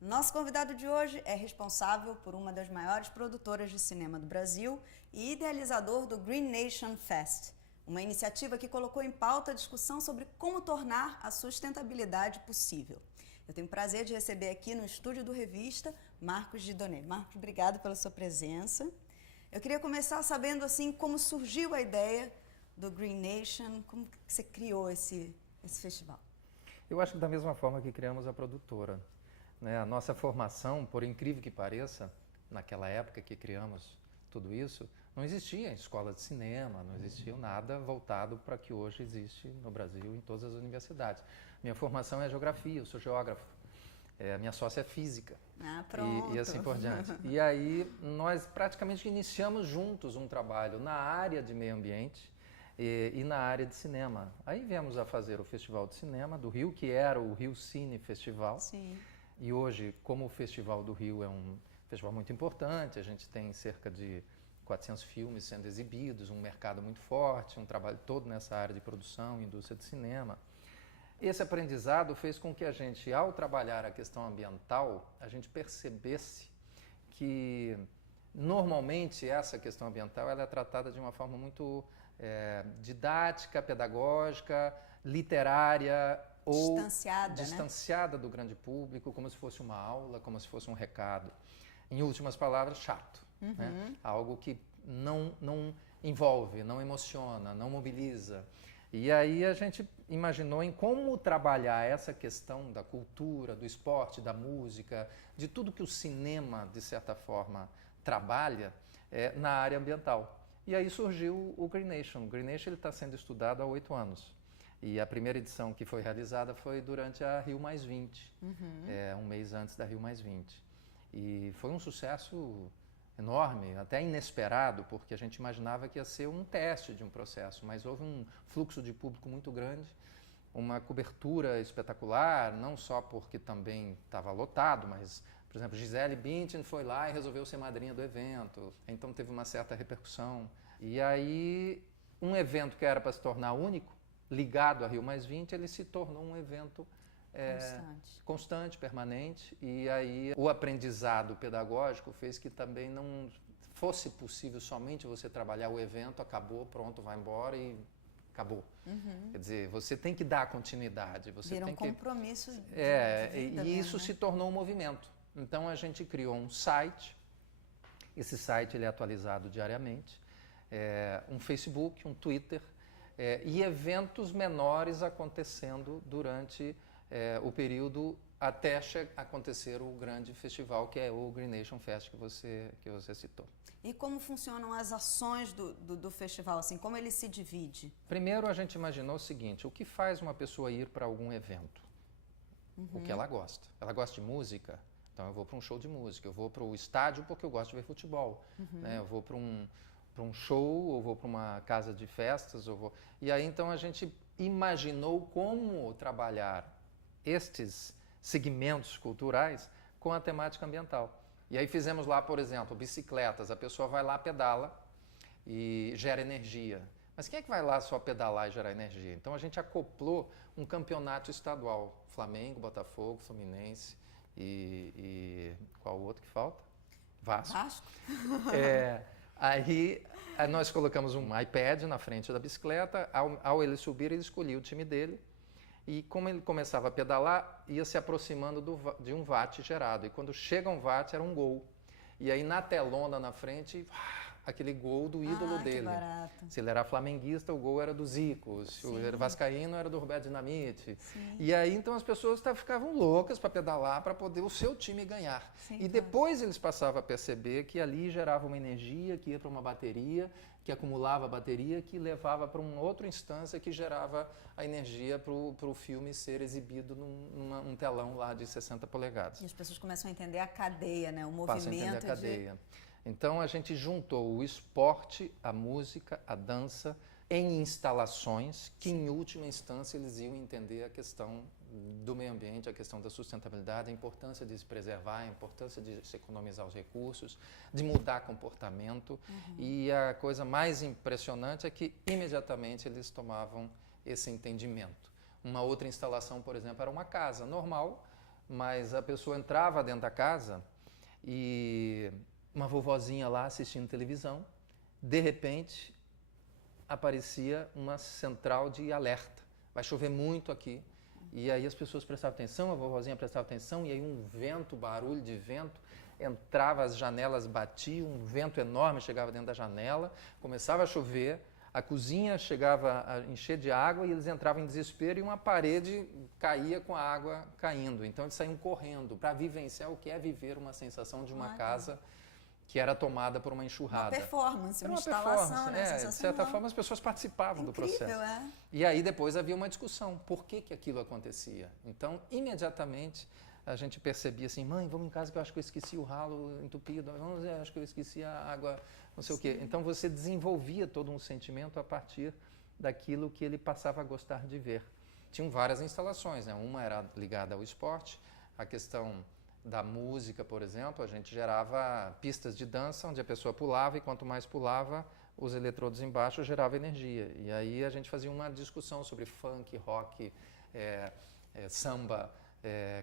Nosso convidado de hoje é responsável por uma das maiores produtoras de cinema do Brasil e idealizador do Green Nation Fest, uma iniciativa que colocou em pauta a discussão sobre como tornar a sustentabilidade possível. Eu tenho o prazer de receber aqui no estúdio do Revista Marcos Didonê. Marcos, obrigado pela sua presença. Eu queria começar sabendo assim como surgiu a ideia do Green Nation, como que você criou esse festival? Eu acho que da mesma forma que criamos a produtora. A nossa formação, por incrível que pareça, naquela época que criamos tudo isso, não existia escola de cinema, não existia nada voltado para o que hoje existe no Brasil em todas as universidades. Minha formação é geografia, eu sou geógrafo, a minha sócia é física. Pronto. E assim por diante. E aí nós praticamente iniciamos juntos um trabalho na área de meio ambiente e na área de cinema. Aí viemos a fazer o Festival de Cinema do Rio, que era o Rio Cine Festival. Sim. E hoje, como o Festival do Rio é um festival muito importante, a gente tem cerca de 400 filmes sendo exibidos, um mercado muito forte, um trabalho todo nessa área de produção, indústria de cinema. Esse aprendizado fez com que a gente, ao trabalhar a questão ambiental, a gente percebesse que, normalmente, essa questão ambiental ela é tratada de uma forma muito didática, pedagógica, literária, ou distanciada do grande público, como se fosse uma aula, como se fosse um recado. Em últimas palavras, chato. Né? Algo que não envolve, não emociona, não mobiliza. E aí a gente imaginou em como trabalhar essa questão da cultura, do esporte, da música, de tudo que o cinema, de certa forma, trabalha na área ambiental. E aí surgiu o Green Nation. O Green Nation está sendo estudado há 8 anos. E a primeira edição que foi realizada foi durante a Rio+20, um mês antes da Rio+20. E foi um sucesso enorme, até inesperado, porque a gente imaginava que ia ser um teste de um processo, mas houve um fluxo de público muito grande, uma cobertura espetacular, não só porque também estava lotado, mas, por exemplo, Gisele Bündchen foi lá e resolveu ser madrinha do evento, então teve uma certa repercussão. E aí, um evento que era para se tornar único, ligado a Rio+20, ele se tornou um evento constante, permanente, e aí o aprendizado pedagógico fez que também não fosse possível somente você trabalhar o evento, acabou, pronto, vai embora e acabou. Quer dizer, você tem que dar continuidade. Vira um compromisso de vida e isso se tornou um movimento. Então a gente criou um site, esse site ele é atualizado diariamente, um Facebook, um Twitter, e eventos menores acontecendo durante o período até acontecer o grande festival, que é o Green Nation Fest que você citou. E como funcionam as ações do festival? Assim, como ele se divide? Primeiro a gente imaginou o seguinte, o que faz uma pessoa ir para algum evento? O que ela gosta. Ela gosta de música? Então eu vou para um show de música, eu vou para o estádio porque eu gosto de ver futebol, né? Eu vou para um show, ou vou para uma casa de festas, E aí então a gente imaginou como trabalhar estes segmentos culturais com a temática ambiental. E aí fizemos lá, por exemplo, bicicletas, a pessoa vai lá, pedala e gera energia. Mas quem é que vai lá só pedalar e gerar energia? Então a gente acoplou um campeonato estadual, Flamengo, Botafogo, Fluminense e qual o outro que falta? Vasco. Aí nós colocamos um iPad na frente da bicicleta, ao ele subir, ele escolhia o time dele, e como ele começava a pedalar, ia se aproximando de um watt gerado, e quando chega um watt era um gol. E aí na telona na frente, aquele gol do ídolo dele. Se ele era flamenguista, o gol era do Zico, se ele era vascaíno, era do Roberto Dinamite. Sim. E aí então as pessoas ficavam loucas para pedalar, para poder o seu time ganhar. E depois eles passavam a perceber que ali gerava uma energia que ia para uma bateria, que acumulava a bateria, que levava para uma outra instância que gerava a energia para o filme ser exibido num telão lá de 60 polegadas. E as pessoas começam a entender a cadeia, né? O movimento. Passam a entender a cadeia. Então a gente juntou o esporte, a música, a dança em instalações que em última instância eles iam entender a questão do meio ambiente, a questão da sustentabilidade, a importância de se preservar, a importância de se economizar os recursos, de mudar comportamento. E a coisa mais impressionante é que imediatamente eles tomavam esse entendimento. Uma outra instalação, por exemplo, era uma casa normal, mas a pessoa entrava dentro da casa e uma vovozinha lá assistindo televisão, de repente aparecia uma central de alerta. Vai chover muito aqui. E aí as pessoas prestavam atenção, a vovozinha prestava atenção, e aí um vento, barulho de vento, entrava, as janelas batiam, um vento enorme chegava dentro da janela, começava a chover, a cozinha chegava a encher de água e eles entravam em desespero e uma parede caía com a água caindo. Então eles saíam correndo para vivenciar o que é viver uma sensação de uma casa que era tomada por uma enxurrada. Uma performance, uma performance, instalação, né? de certa forma as pessoas participavam do processo. É. E aí depois havia uma discussão, por que aquilo acontecia? Então, imediatamente, a gente percebia assim, mãe, vamos em casa que eu acho que eu esqueci o ralo entupido, vamos, acho que eu esqueci a água, não sei o quê. Então você desenvolvia todo um sentimento a partir daquilo que ele passava a gostar de ver. Tinham várias instalações, né? Uma era ligada ao esporte, a questão da música, por exemplo, a gente gerava pistas de dança onde a pessoa pulava e quanto mais pulava, os eletrodos embaixo geravam energia. E aí a gente fazia uma discussão sobre funk, rock, samba,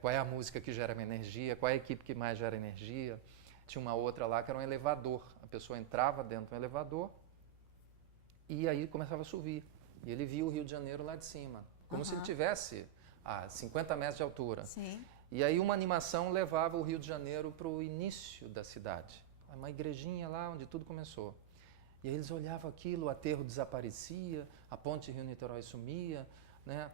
qual é a música que gera energia, qual é a equipe que mais gera energia. Tinha uma outra lá que era um elevador. A pessoa entrava dentro do elevador e aí começava a subir. E ele via o Rio de Janeiro lá de cima, como se ele tivesse a 50 metros de altura. Sim. E aí uma animação levava o Rio de Janeiro para o início da cidade. Uma igrejinha lá onde tudo começou. E aí eles olhavam aquilo, o aterro desaparecia, a ponte Rio-Niterói sumia, né?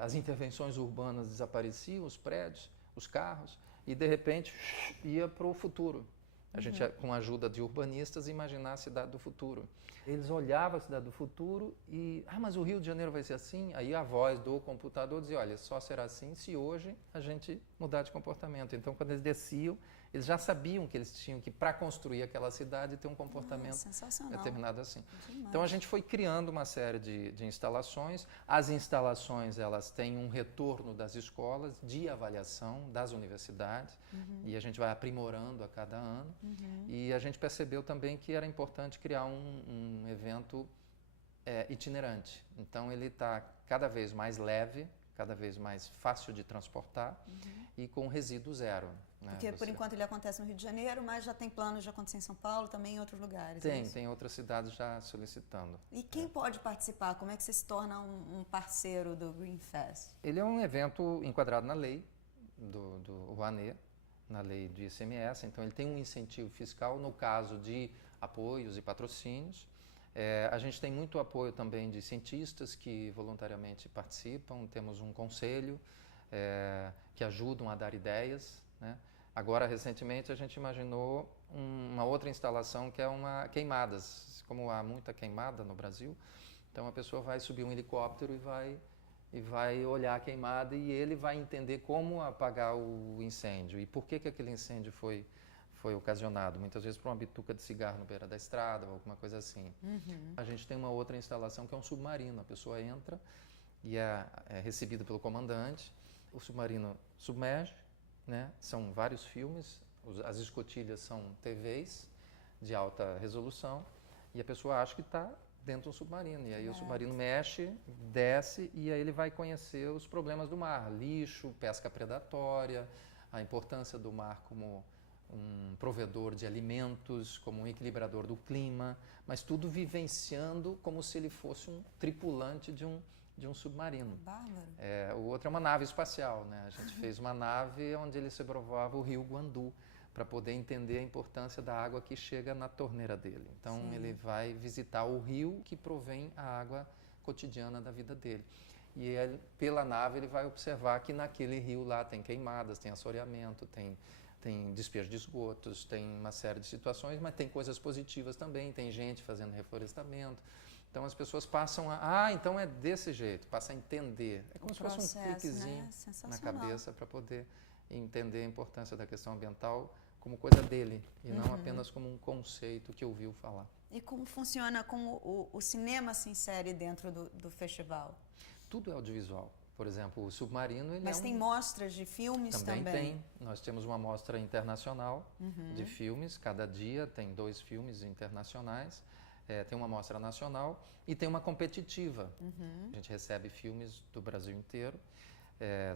As intervenções urbanas desapareciam, os prédios, os carros, e de repente ia para o futuro. A gente, com a ajuda de urbanistas, imaginar a cidade do futuro. Eles olhavam a cidade do futuro e, mas o Rio de Janeiro vai ser assim? Aí a voz do computador dizia, olha, só será assim se hoje a gente mudar de comportamento. Então, quando eles desciam, eles já sabiam que eles tinham que, para construir aquela cidade, ter um comportamento determinado assim. Demais. Então, a gente foi criando uma série de instalações. As instalações, elas têm um retorno das escolas, de avaliação das universidades, e a gente vai aprimorando a cada ano. E a gente percebeu também que era importante criar um evento itinerante. Então, ele está cada vez mais leve, cada vez mais fácil de transportar e com resíduo zero. Né? Porque, por enquanto, ele acontece no Rio de Janeiro, mas já tem planos de acontecer em São Paulo, também em outros lugares. Tem outras cidades já solicitando. E quem pode participar? Como é que você se torna um parceiro do Green Fest? Ele é um evento enquadrado na lei do Rouanet, na lei de ICMS, então ele tem um incentivo fiscal no caso de apoios e patrocínios. A gente tem muito apoio também de cientistas que voluntariamente participam, temos um conselho que ajudam a dar ideias, né? Agora, recentemente, a gente imaginou uma outra instalação que é uma queimadas, como há muita queimada no Brasil, então a pessoa vai subir um helicóptero e vai olhar a queimada e ele vai entender como apagar o incêndio e por que aquele incêndio foi ocasionado, muitas vezes por uma bituca de cigarro no beira da estrada ou alguma coisa assim. A gente tem uma outra instalação que é um submarino, a pessoa entra e é recebida pelo comandante, o submarino submerge, né? São vários filmes, as escotilhas são TVs de alta resolução e a pessoa acha que está dentro de um submarino. E aí o submarino mexe, desce e aí ele vai conhecer os problemas do mar, lixo, pesca predatória, a importância do mar como um provedor de alimentos, como um equilibrador do clima, mas tudo vivenciando como se ele fosse um tripulante de um submarino. Bárbaro. O outro é uma nave espacial, né? A gente fez uma nave onde ele sobrevoava o rio Guandu para poder entender a importância da água que chega na torneira dele. Então ele vai visitar o rio que provém a água cotidiana da vida dele. E ele, pela nave ele vai observar que naquele rio lá tem queimadas, tem assoreamento, tem despejo de esgotos, tem uma série de situações, mas tem coisas positivas também, tem gente fazendo reflorestamento. Então as pessoas passam então é desse jeito, passa a entender. É como se fosse um cliquezinho, né? Na cabeça para poder entender a importância da questão ambiental como coisa dele e não apenas como um conceito que ouviu falar. E como funciona, como o cinema se insere dentro do festival? Tudo é audiovisual. Por exemplo, o Submarino... Mas tem mostras de filmes também? Também tem. Nós temos uma mostra internacional de filmes. Cada dia tem 2 filmes internacionais. tem uma mostra nacional e tem uma competitiva. A gente recebe filmes do Brasil inteiro.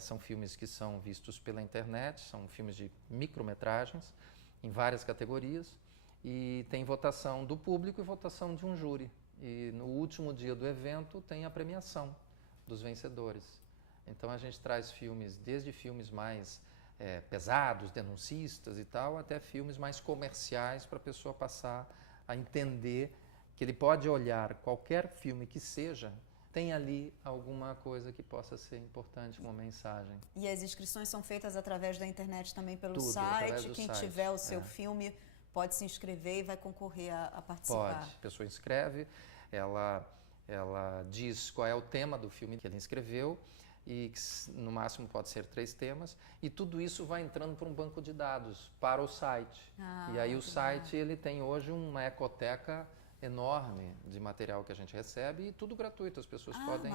São filmes que são vistos pela internet, são filmes de micrometragens em várias categorias e tem votação do público e votação de um júri. E no último dia do evento tem a premiação dos vencedores. Então a gente traz filmes, desde filmes mais pesados, denuncistas e tal, até filmes mais comerciais para a pessoa passar a entender que ele pode olhar qualquer filme que seja, tem ali alguma coisa que possa ser importante, uma mensagem. E as inscrições são feitas através da internet também pelo Tudo, site. através do Quem site, tiver o seu filme pode se inscrever e vai concorrer a participar. Pode, a pessoa inscreve, ela diz qual é o tema do filme que ele inscreveu e no máximo pode ser 3 temas e tudo isso vai entrando para um banco de dados, para o site. E aí o site ele tem hoje uma ecoteca enorme de material que a gente recebe e tudo gratuito, as pessoas podem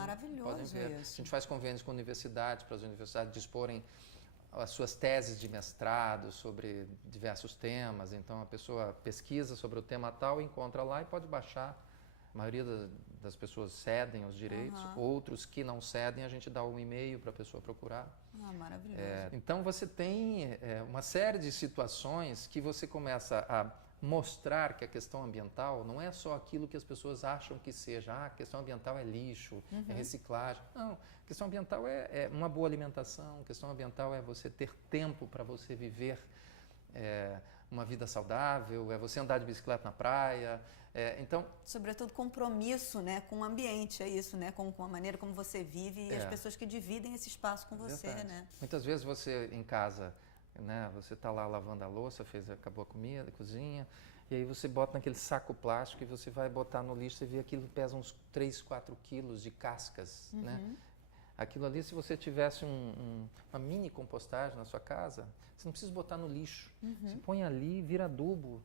ver. Isso. A gente faz convênios com universidades, para as universidades disporem as suas teses de mestrado sobre diversos temas, então a pessoa pesquisa sobre o tema tal, encontra lá e pode baixar. A maioria das pessoas cedem os direitos, outros que não cedem, a gente dá um e-mail para a pessoa procurar. Maravilhoso. Então você tem uma série de situações que você começa a mostrar que a questão ambiental não é só aquilo que as pessoas acham que seja. A questão ambiental é lixo, é reciclagem. Não, a questão ambiental é uma boa alimentação, a questão ambiental é você ter tempo para você viver uma vida saudável, é você andar de bicicleta na praia. Então, sobretudo compromisso, né, com o ambiente, é isso, né, com a maneira como você vive e as pessoas que dividem esse espaço com você, né? Muitas vezes você em casa, né, você está lá lavando a louça, acabou a comida, a cozinha, e aí você bota naquele saco plástico e você vai botar no lixo e vê aquilo pesa uns 3, 4 quilos de cascas, né? Aquilo ali, se você tivesse uma mini compostagem na sua casa, você não precisa botar no lixo. Você põe ali, vira adubo,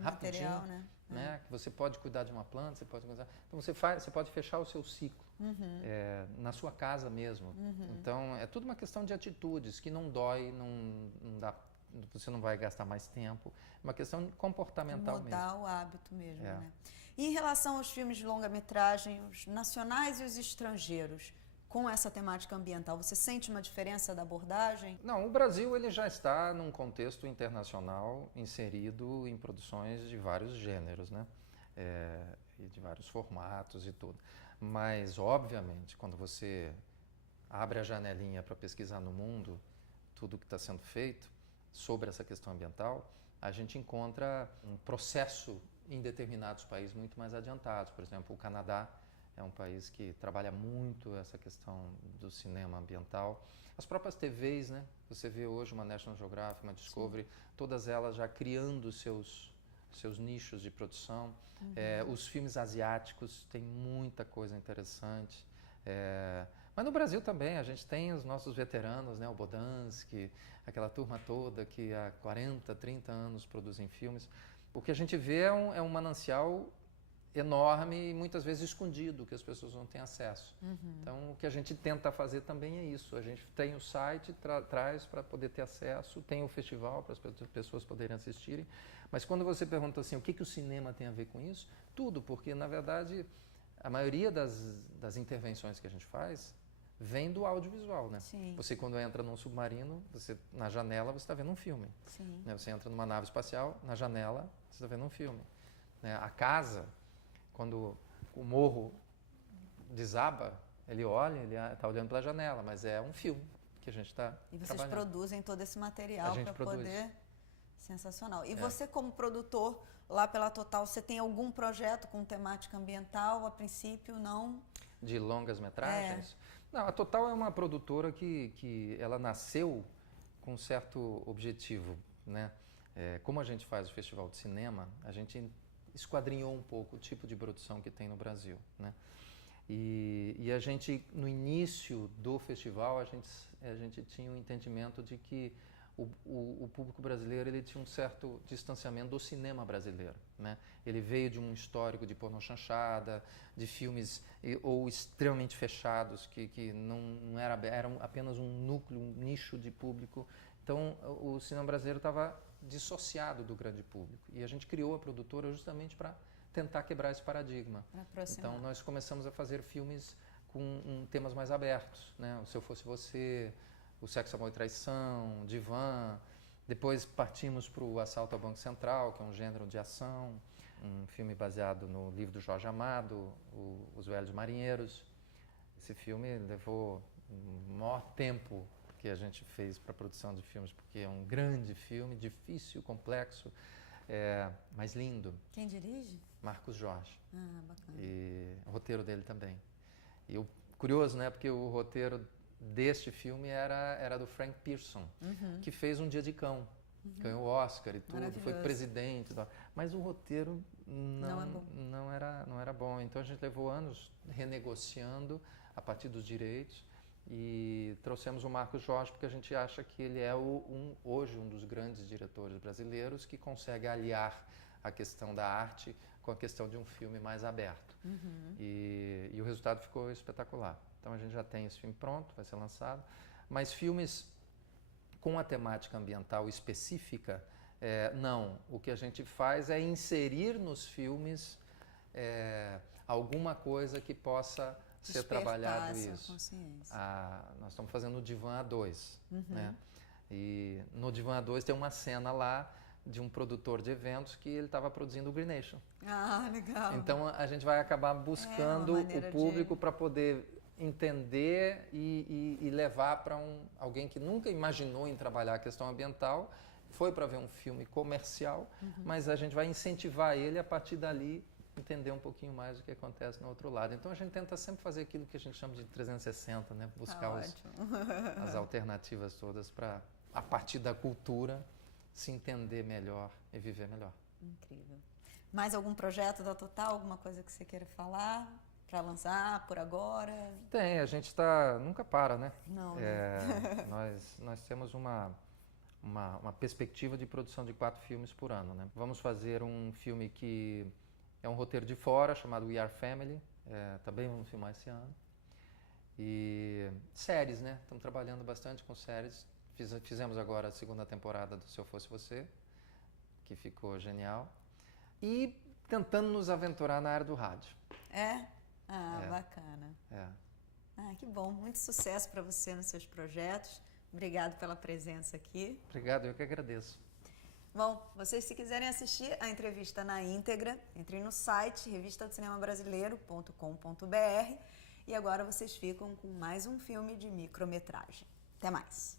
rapidinho, material, né? Que você pode cuidar de uma planta, você pode cuidar. Então você pode fechar o seu ciclo na sua casa mesmo. Então é tudo uma questão de atitudes que não dói, não dá, você não vai gastar mais tempo. É uma questão comportamental mesmo. Mudar o hábito mesmo, né? E em relação aos filmes de longa-metragem, os nacionais e os estrangeiros, com essa temática ambiental, você sente uma diferença da abordagem? Não, o Brasil ele já está num contexto internacional inserido em produções de vários gêneros, né? E de vários formatos e tudo. Mas, obviamente, quando você abre a janelinha para pesquisar no mundo tudo que está sendo feito sobre essa questão ambiental, a gente encontra um processo em determinados países muito mais adiantados. Por exemplo, o Canadá é um país que trabalha muito essa questão do cinema ambiental. As próprias TVs, né? Você vê hoje uma National Geographic, uma Discovery, todas elas já criando seus nichos de produção. Os filmes asiáticos têm muita coisa interessante. Mas no Brasil também, a gente tem os nossos veteranos, né? O Bodansky, aquela turma toda que há 40, 30 anos produzem filmes. O que a gente vê é um manancial enorme e muitas vezes escondido, que as pessoas não têm acesso. Então, o que a gente tenta fazer também é isso. A gente tem o site, traz para poder ter acesso, tem o festival para as pessoas poderem assistirem. Mas quando você pergunta assim, o que o cinema tem a ver com isso? Tudo, porque, na verdade, a maioria das intervenções que a gente faz vem do audiovisual, né? Sim. Você, quando entra num submarino, na janela, você está vendo um filme. Sim. Né? Você entra numa nave espacial, na janela, você está vendo um filme. Né? A casa, quando o morro desaba, ele olha, ele está olhando pela janela, mas é um filme que a gente está trabalhando. E vocês produzem todo esse material para poder... Sensacional. E você, como produtor, lá pela Total, você tem algum projeto com temática ambiental? A princípio, não? De longas metragens? Não, a Total é uma produtora que ela nasceu com um certo objetivo, né? Como a gente faz o Festival de Cinema, a gente esquadrinhou um pouco o tipo de produção que tem no Brasil, né? E a gente, no início do festival, a gente tinha um entendimento de que o público brasileiro ele tinha um certo distanciamento do cinema brasileiro, né? Ele veio de um histórico de pornochanchada, de filmes ou extremamente fechados que não eram apenas um núcleo, um nicho de público. Então o cinema brasileiro estava dissociado do grande público e a gente criou a produtora justamente para tentar quebrar esse paradigma. Então, nós começamos a fazer filmes com temas mais abertos, né? O Se Eu Fosse Você, O Sexo, Amor e Traição, Divã. Depois partimos para o Assalto ao Banco Central, que é um gênero de ação, um filme baseado no livro do Jorge Amado, Os Velhos Marinheiros. Esse filme levou o maior tempo que a gente fez para a produção de filmes, porque é um grande filme, difícil, complexo, mas lindo. Quem dirige? Marcos Jorge. Ah, bacana. E o roteiro dele também. E curioso, né? Porque o roteiro deste filme era do Frank Pearson, que fez Um Dia de Cão. Ganhou o Oscar e tudo, foi presidente. Mas o roteiro não era bom. Então a gente levou anos renegociando a partir dos direitos e trouxemos o Marcos Jorge porque a gente acha que ele é hoje um dos grandes diretores brasileiros que consegue aliar a questão da arte com a questão de um filme mais aberto. E o resultado ficou espetacular. Então a gente já tem esse filme pronto, vai ser lançado. Mas filmes com a temática ambiental específica, não. O que a gente faz é inserir nos filmes alguma coisa que possa ser trabalhado isso. Nós estamos fazendo o Divã A2, né? E no Divã A2 tem uma cena lá de um produtor de eventos que ele estava produzindo o Green Nation. Ah, legal. Então a gente vai acabar buscando o público para poder entender e levar para alguém que nunca imaginou em trabalhar a questão ambiental, foi para ver um filme comercial, mas a gente vai incentivar ele a partir dali entender um pouquinho mais o que acontece no outro lado. Então a gente tenta sempre fazer aquilo que a gente chama de 360, né? Buscar as alternativas todas para, a partir da cultura, se entender melhor e viver melhor. Incrível. Mais algum projeto da Total? Alguma coisa que você queira falar para lançar por agora? Tem, a gente nunca para, né? Não. Nós temos uma perspectiva de produção de 4 filmes por ano, né? Vamos fazer um filme que é um roteiro de fora, chamado We Are Family, também vamos filmar esse ano. E séries, né? Estamos trabalhando bastante com séries. Fizemos agora a 2ª temporada do Se Eu Fosse Você, que ficou genial. E tentando nos aventurar na área do rádio. Bacana. Que bom. Muito sucesso para você nos seus projetos. Obrigado pela presença aqui. Obrigado, eu que agradeço. Bom, vocês se quiserem assistir a entrevista na íntegra, entrem no site revistadocinemabrasileiro.com.br e agora vocês ficam com mais um filme de micrometragem. Até mais!